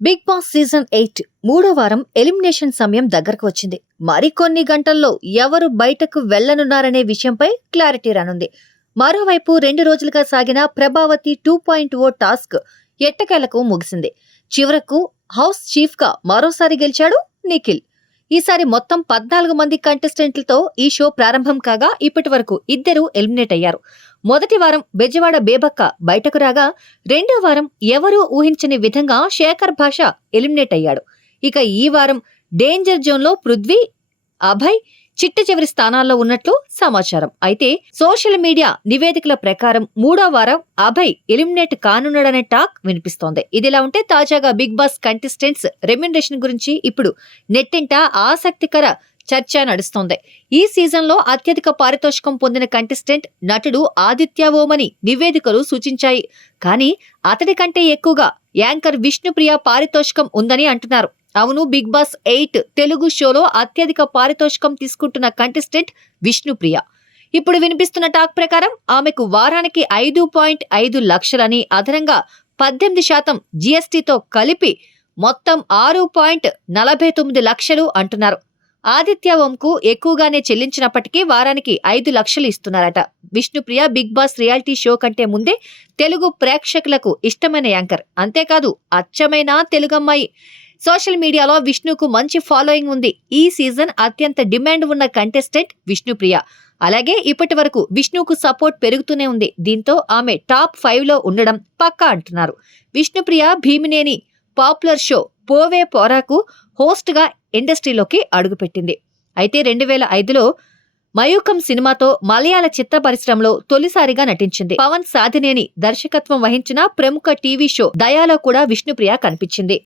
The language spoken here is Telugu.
బిగ్ బాస్ సీజన్ 8 మూడో వారం ఎలిమినేషన్ సమయం దగ్గరకు వచ్చింది. మరికొన్ని గంటల్లో ఎవరు బయటకు వెళ్లనున్నారనే విషయంపై క్లారిటీ రానుంది. మరోవైపు 2 రోజులుగా సాగిన ప్రభావతి 2.0 టాస్క్ ఎట్టకేలకు ముగిసింది. చివరకు హౌస్ చీఫ్ గా మరోసారి గెలిచాడు నిఖిల్. ఈసారి మొత్తం 14 మంది కంటెస్టెంట్లతో ఈ షో ప్రారంభం కాగా ఇప్పటి వరకు 2 ఎలిమినేట్ అయ్యారు. మొదటి వారం బెజవాడ బేబక్క బయటకు రాగా, రెండో వారం ఎవరూ ఊహించని విధంగా శేఖర్ భాష ఎలిమినేట్ అయ్యాడు. ఇక ఈ వారం డేంజర్ జోన్లో పృథ్వీ, అభయ్ చిట్ట చివరి స్థానాల్లో ఉన్నట్లు సమాచారం. అయితే సోషల్ మీడియా నివేదికల ప్రకారం మూడో వారం అభయ్ ఎలిమినేట్ కానున్నాడనే టాక్ వినిపిస్తోంది. ఇదిలా ఉంటే తాజాగా బిగ్ బాస్ కంటెస్టెంట్స్ రెమ్యునరేషన్ గురించి ఇప్పుడు నెట్టింట ఆసక్తికర చర్చ నడుస్తోంది. ఈ సీజన్లో అత్యధిక పారితోషికం పొందిన కంటెస్టెంట్ నటుడు ఆదిత్య ఓమని నివేదికలు సూచించాయి. కానీ అతడి కంటే ఎక్కువగా యాంకర్ విష్ణుప్రియ పారితోషికం ఉందని అంటున్నారు. అవును, బిగ్ బాస్ 8 తెలుగు షోలో అత్యధిక పారితోషికం తీసుకుంటున్న కంటెస్టెంట్ విష్ణుప్రియ. ఇప్పుడు వినిపిస్తున్న టాక్ ప్రకారం ఆమెకు వారానికి 5.5 లక్షలని, అదనంగా 18% జీఎస్టీతో కలిపి మొత్తం 6.49 లక్షలు అంటున్నారు. ఆదిత్య ఓంకు ఎక్కువగానే చెల్లించినప్పటికీ వారానికి 5 లక్షలు ఇస్తున్నారట. Vishnupriya Bigg Boss reality show కంటే ముందే తెలుగు ప్రేక్షకులకు ఇష్టమైన యాంకర్. అంతేకాదు అచ్చమైన తెలుగమ్మాయి. సోషల్ మీడియాలో విష్ణుకు మంచి ఫాలోయింగ్ ఉంది. ఈ సీజన్ అత్యంత డిమాండ్ ఉన్న కంటెస్టెంట్ విష్ణుప్రియ. అలాగే ఇప్పటి వరకు విష్ణుకు సపోర్ట్ పెరుగుతూనే ఉంది. దీంతో ఆమె టాప్ 5లో ఉండడం పక్కా అంటున్నారు. విష్ణుప్రియ భీమినేని పాపులర్ షో పోవే పోరాకు హోస్ట్ గా ఇండస్ట్రీలోకి అడుగుపెట్టింది. అయితే 2005లో మయూకం సినిమాతో మలయాళ చిత్ర పరిశ్రమలో తొలిసారిగా నటించింది. పవన్ సాధినేని దర్శకత్వం వహించిన ప్రముఖ టీవీ షో దయాలో కూడా విష్ణుప్రియ కనిపించింది.